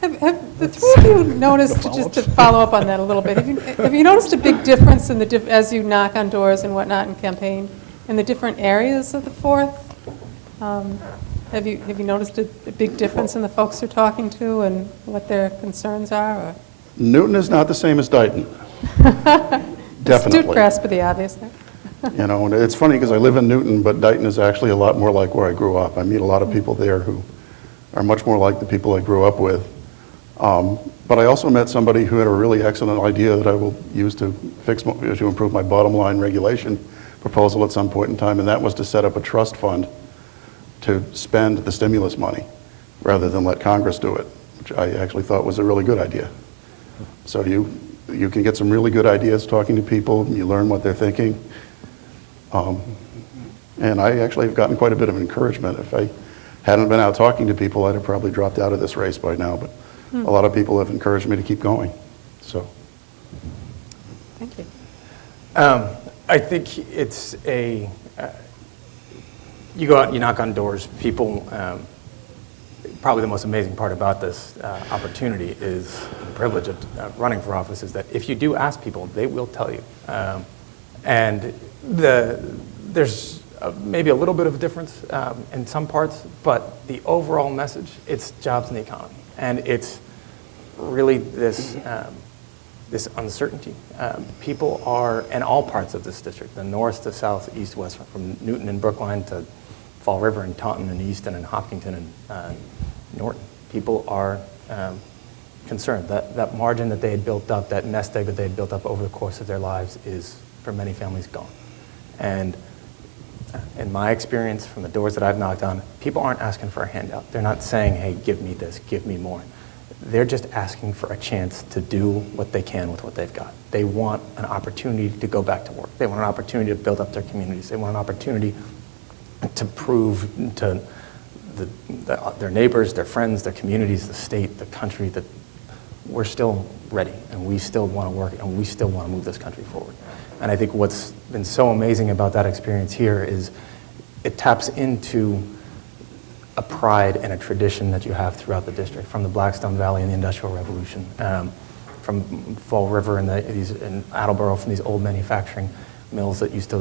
Have the three of you noticed, just to follow up on that a little bit, have you noticed a big difference in as you knock on doors and whatnot in campaign, in the different areas of the 4th? Have you noticed a big difference in the folks you're talking to and what their concerns are? Or? Newton is not the same as Dighton. Definitely. Astute grasp of the obvious there. You know, and it's funny because I live in Newton, but Dighton is actually a lot more like where I grew up. I meet a lot of people there who are much more like the people I grew up with. But I also met somebody who had a really excellent idea that I will use to improve my bottom line regulation proposal at some point in time, and that was to set up a trust fund to spend the stimulus money rather than let Congress do it, which I actually thought was a really good idea. So you can get some really good ideas talking to people, and you learn what they're thinking. And I actually have gotten quite a bit of encouragement. If I hadn't been out talking to people, I'd have probably dropped out of this race by now, but a lot of people have encouraged me to keep going, so. Thank you. I think it's you go out, you knock on doors, people, probably the most amazing part about this opportunity is the privilege of running for office is that if you do ask people, they will tell you. And there's maybe a little bit of a difference in some parts, but the overall message, it's jobs in the economy. And it's really this uncertainty. People are, in all parts of this district, the north to south, east, west, from Newton and Brookline to Fall River and Taunton and Easton and Hopkinton and Norton. People are concerned. That margin that they had built up, that nest egg that they had built up over the course of their lives is, for many families, gone. And in my experience, from the doors that I've knocked on, people aren't asking for a handout. They're not saying, hey, give me this, give me more. They're just asking for a chance to do what they can with what they've got. They want an opportunity to go back to work. They want an opportunity to build up their communities. They want an opportunity to prove to their neighbors, their friends, their communities, the state, the country, that we're still ready and we still want to work and we still want to move this country forward. And I think what's been so amazing about that experience here is it taps into a pride and a tradition that you have throughout the district, from the Blackstone Valley and the Industrial Revolution, from Fall River and in Attleboro, from these old manufacturing mills that used to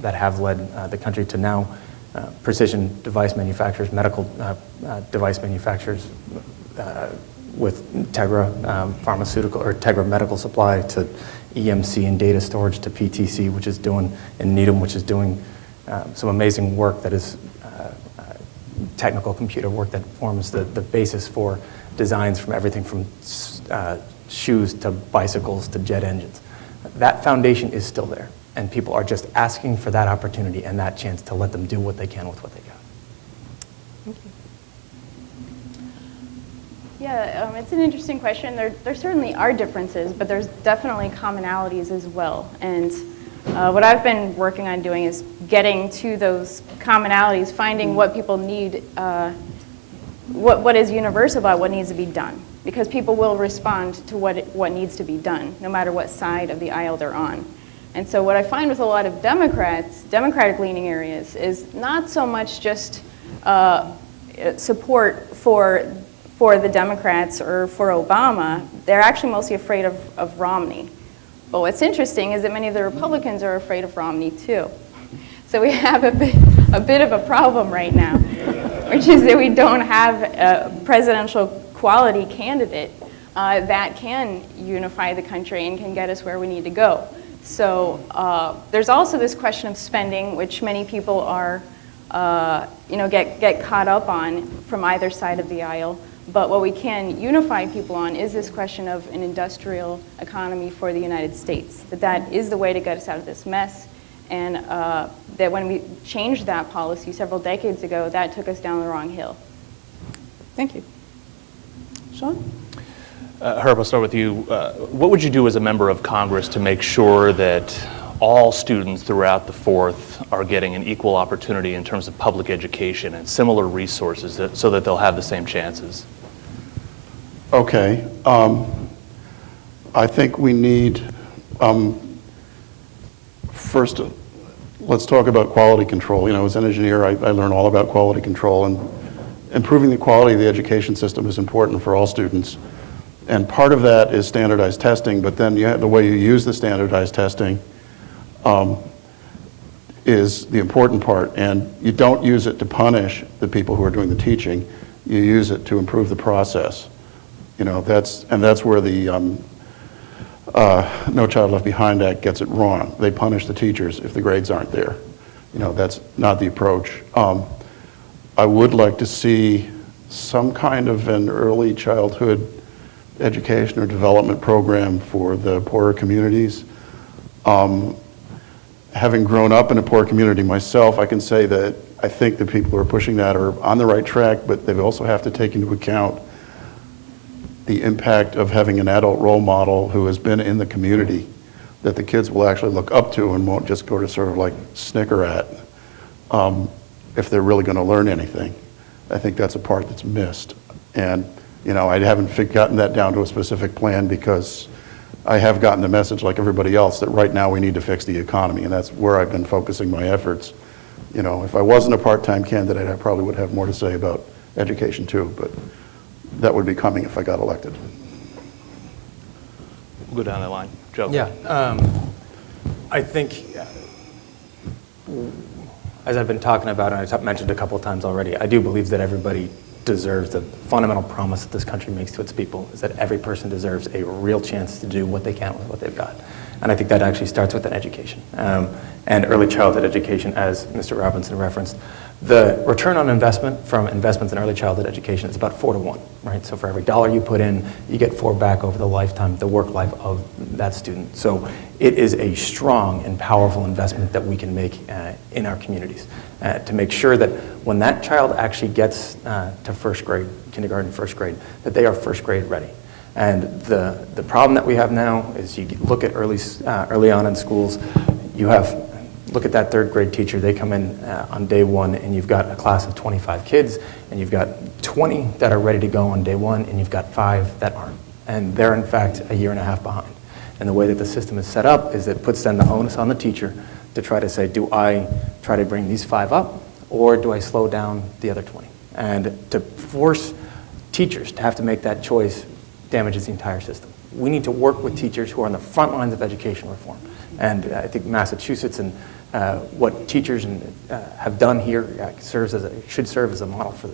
that have led the country to now precision device manufacturers, medical device manufacturers, with Tegra Pharmaceutical or Tegra Medical Supply to EMC and data storage to PTC, which is doing, and Needham, which is doing some amazing work that is technical computer work that forms the basis for designs from everything from shoes to bicycles to jet engines. That foundation is still there, and people are just asking for that opportunity and that chance to let them do what they can with what they got. Yeah, it's an interesting question. There certainly are differences, but there's definitely commonalities as well. And what I've been working on doing is getting to those commonalities, finding what people need, what is universal about what needs to be done. Because people will respond to what needs to be done, no matter what side of the aisle they're on. And so what I find with a lot of Democratic-leaning areas, is not so much just support for the Democrats or for Obama. They're actually mostly afraid of Romney. But what's interesting is that many of the Republicans are afraid of Romney too. So we have a bit of a problem right now, which is that we don't have a presidential quality candidate that can unify the country and can get us where we need to go. So there's also this question of spending, which many people are, get caught up on from either side of the aisle. But what we can unify people on is this question of an industrial economy for the United States, that is the way to get us out of this mess. And that when we changed that policy several decades ago, that took us down the wrong hill. Thank you. Sean? Herb, I'll start with you. What would you do as a member of Congress to make sure that all students throughout the Fourth are getting an equal opportunity in terms of public education and similar resources so that they'll have the same chances? Okay. I think we need, first, let's talk about quality control. You know, as an engineer, I learned all about quality control, and improving the quality of the education system is important for all students. And part of that is standardized testing, but then the way you use the standardized testing is the important part. And you don't use it to punish the people who are doing the teaching. You use it to improve the process. You know, that's where the No Child Left Behind Act gets it wrong. They punish the teachers if the grades aren't there. You know, that's not the approach. I would like to see some kind of an early childhood education or development program for the poorer communities. Having grown up in a poor community myself, I can say that I think the people who are pushing that are on the right track, but they also have to take into account the impact of having an adult role model who has been in the community that the kids will actually look up to and won't just go to sort of like snicker at if they're really going to learn anything. I think that's a part that's missed. And, you know, I haven't gotten that down to a specific plan because I have gotten the message, like everybody else, that right now we need to fix the economy, and that's where I've been focusing my efforts. You know, if I wasn't a part-time candidate, I probably would have more to say about education too, but that would be coming if I got elected. We'll go down the line. Joe. Yeah, I think, as I've been talking about, and I've mentioned a couple of times already, I do believe that everybody deserves, the fundamental promise that this country makes to its people is that every person deserves a real chance to do what they can with what they've got. And I think that actually starts with an education. And early childhood education, as Mr. Robinson referenced. The return on investment from investments in early childhood education is about 4 to 1, right? So for every dollar you put in, you get 4 back over the lifetime, the work life of that student. So it is a strong and powerful investment that we can make in our communities to make sure that when that child actually gets to first grade, kindergarten, first grade, that they are first grade ready. And the problem that we have now is you look at early on in schools, look at that 3rd grade teacher, they come in on day 1 and you've got a class of 25 kids and you've got 20 that are ready to go on day 1 and you've got 5 that aren't. And they're in fact a year and a half behind. And the way that the system is set up is it puts then the onus on the teacher to try to say, do I try to bring these 5 up or do I slow down the other 20? And to force teachers to have to make that choice damages the entire system. We need to work with teachers who are on the front lines of education reform. And I think Massachusetts and what teachers have done here should serve as a model for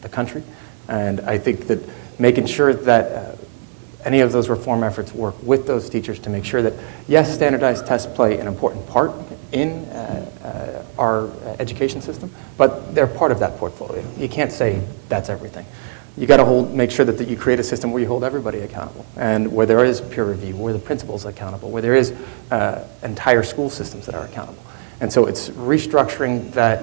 the country. And I think that making sure that any of those reform efforts work with those teachers to make sure that, yes, standardized tests play an important part in our education system, but they're part of that portfolio. You can't say that's everything. You got to make sure that you create a system where you hold everybody accountable, and where there is peer review, where the principal's accountable, where there is entire school systems that are accountable. And so it's restructuring that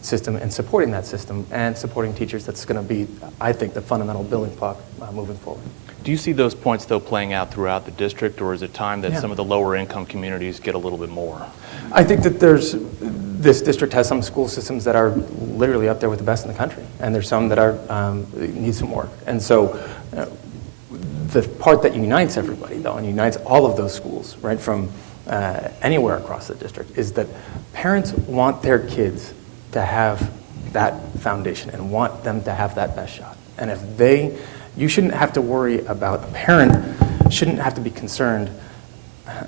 system and supporting that system and supporting teachers that's going to be, I think, the fundamental building block moving forward. Do you see those points, though, playing out throughout the district, or is it time that some of the lower income communities get a little bit more? I think that this district has some school systems that are literally up there with the best in the country, and there's some that need some work. And so the part that unites everybody, though, and unites all of those schools, right, from anywhere across the district, is that parents want their kids to have that foundation and want them to have that best shot. And you shouldn't have to worry about, a parent shouldn't have to be concerned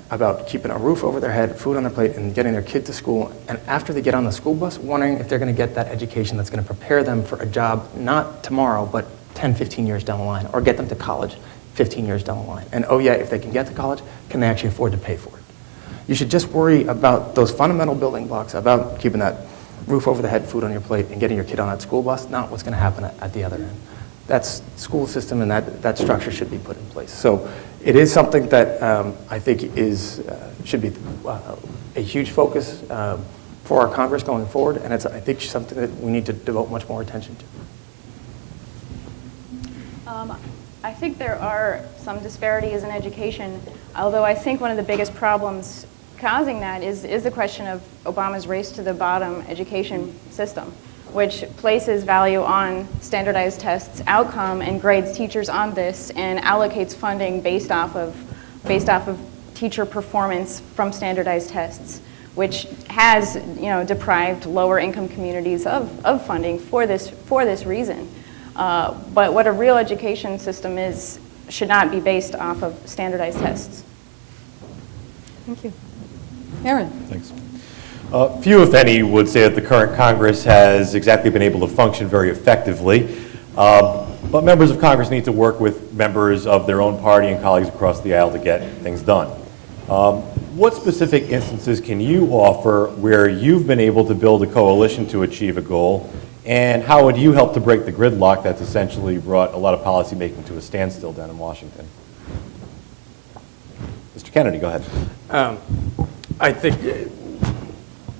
about keeping a roof over their head, food on their plate, and getting their kid to school, and after they get on the school bus, wondering if they're going to get that education that's going to prepare them for a job, not tomorrow, but 10, 15 years down the line, or get them to college 15 years down the line. And oh yeah, if they can get to college, can they actually afford to pay for it? You should just worry about those fundamental building blocks, about keeping that roof over the head, food on your plate, and getting your kid on that school bus, not what's going to happen at the other end. That's school system, and that structure should be put in place. So it is something that I think should be a huge focus for our Congress going forward, and it's, I think, something that we need to devote much more attention to. I think there are some disparities in education, although I think one of the biggest problems causing that is the question of Obama's race to the bottom education system, which places value on standardized tests, outcome, and grades teachers on this, and allocates funding based off of teacher performance from standardized tests, which has deprived lower income communities of funding for this reason. But what a real education system should not be based off of standardized tests. Thank you. Aaron. Thanks. Few, if any, would say that the current Congress has exactly been able to function very effectively. But members of Congress need to work with members of their own party and colleagues across the aisle to get things done. What specific instances can you offer where you've been able to build a coalition to achieve a goal? And how would you help to break the gridlock that's essentially brought a lot of policymaking to a standstill down in Washington? Mr. Kennedy, go ahead. I think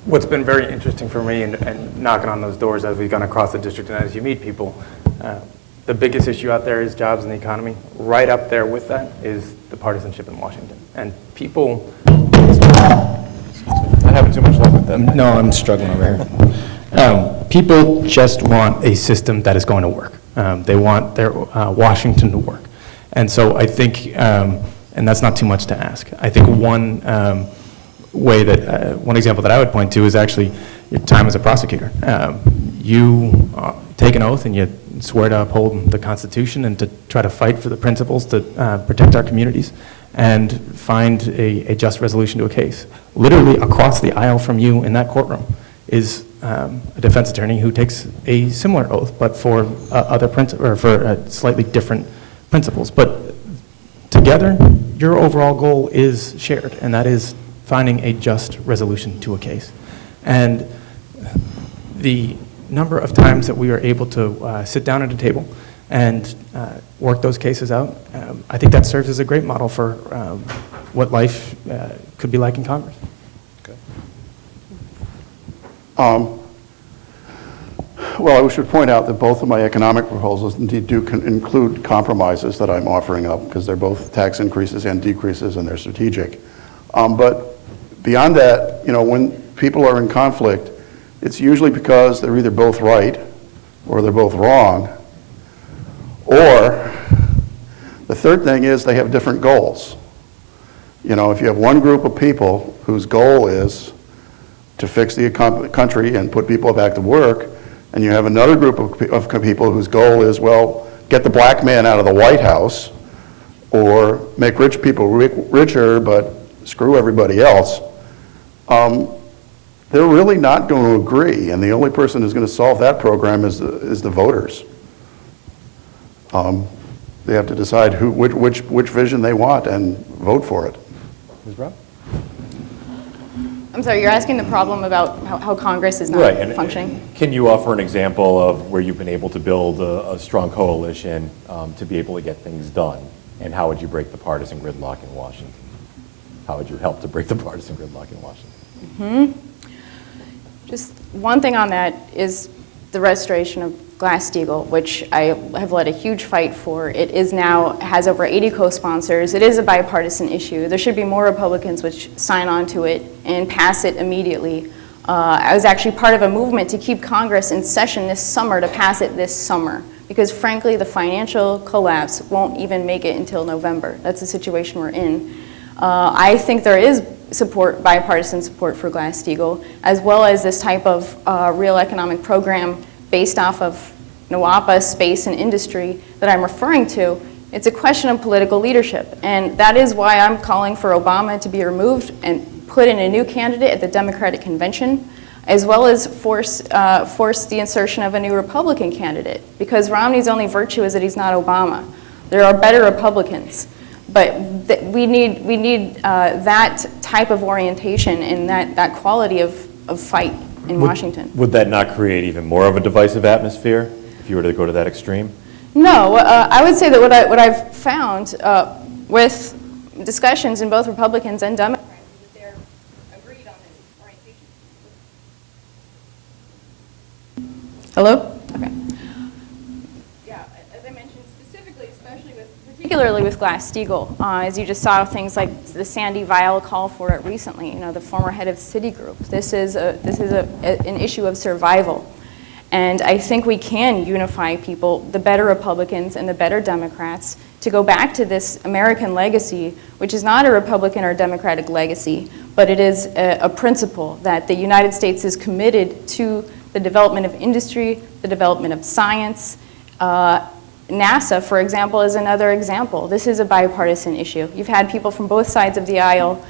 what's been very interesting for me and knocking on those doors as we've gone across the district and as you meet people, the biggest issue out there is jobs and the economy. Right up there with that is the partisanship in Washington. And people... Not having too much luck with that. No, I'm struggling over here. People just want a system that is going to work. They want their Washington to work. And so I think, and that's not too much to ask, I think one example that I would point to is actually your time as a prosecutor. You take an oath and you swear to uphold the Constitution and to try to fight for the principles to protect our communities and find a just resolution to a case. Literally across the aisle from you in that courtroom is a defense attorney who takes a similar oath, but for slightly different principles. But together, your overall goal is shared, and that is finding a just resolution to a case. And the number of times that we are able to sit down at a table and work those cases out, I think that serves as a great model for what life could be like in Congress. Well, I should point out that both of my economic proposals indeed do include compromises that I'm offering up, because they're both tax increases and decreases, and they're strategic. But beyond that, when people are in conflict, it's usually because they're either both right or they're both wrong, or the third thing is they have different goals. If you have one group of people whose goal is to fix the country and put people back to work, and you have another group of people whose goal is, well, get the black man out of the White House, or make rich people richer but screw everybody else, they're really not going to agree, and the only person who's going to solve that program is the voters. They have to decide which vision they want and vote for it. Ms. Brown? I'm sorry, you're asking the problem about how Congress is not Right, and functioning? can you offer an example of where you've been able to build a strong coalition to be able to get things done? And how would you break the partisan gridlock in Washington? How would you help to break the partisan gridlock in Washington? Just one thing on that is the restoration of Glass-Steagall, which I have led a huge fight for. It is now, has over 80 co-sponsors. It is a bipartisan issue. There should be more Republicans which sign on to it and pass it immediately. I was actually part of a movement to keep Congress in session this summer, to pass it this summer, because frankly, the financial collapse won't even make it until November. That's the situation we're in. I think there is support, bipartisan support for Glass-Steagall, as well as this type of real economic program based off of NWAPA, space, and industry that I'm referring to. It's a question of political leadership, and that is why I'm calling for Obama to be removed and put in a new candidate at the Democratic Convention, as well as force the insertion of a new Republican candidate, because Romney's only virtue is that he's not Obama. There are better Republicans, but we need that type of orientation and that quality of fight in Washington. Would that not create even more of a divisive atmosphere if you were to go to that extreme? No, I would say that what I've found with discussions in both Republicans and Democrats is that they're agreed on this orientation. Hello? Okay. Yeah, as I mentioned, specifically, particularly with Glass-Steagall, as you just saw things like the Sandy Vial call for it recently, the former head of Citigroup. This is an issue of survival. And I think we can unify people, the better Republicans and the better Democrats, to go back to this American legacy, which is not a Republican or Democratic legacy, but it is a principle that the United States is committed to the development of industry, the development of science. NASA, for example, is another example. This is a bipartisan issue. You've had people from both sides of the aisle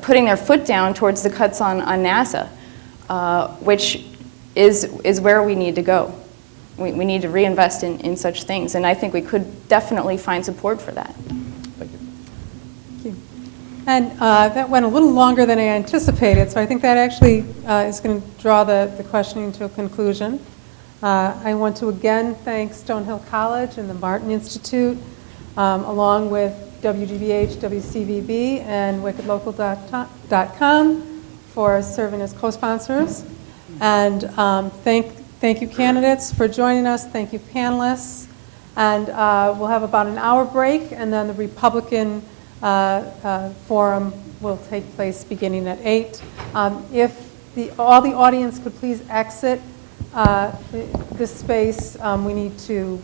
putting their foot down towards the cuts on NASA, which is where we need to go. We need to reinvest in such things, and I think we could definitely find support for that. Thank you. Thank you. And that went a little longer than I anticipated, so I think that actually is going to draw the questioning to a conclusion. I want to again thank Stonehill College and the Martin Institute, along with WGBH, WCVB, and wickedlocal.com for serving as co-sponsors. And thank you, candidates, for joining us. Thank you, panelists. And we'll have about an hour break, and then the Republican forum will take place beginning at 8. If all the audience could please exit this space, we need to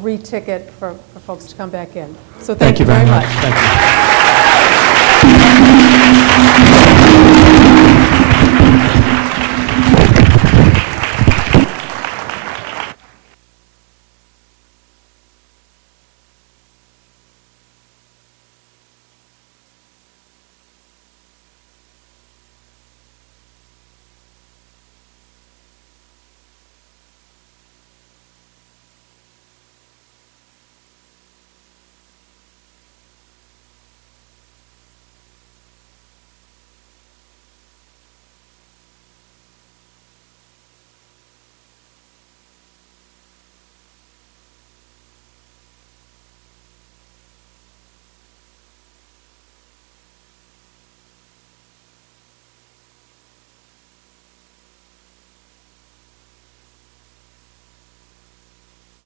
re-ticket for folks to come back in. So thank you very much. Thank you.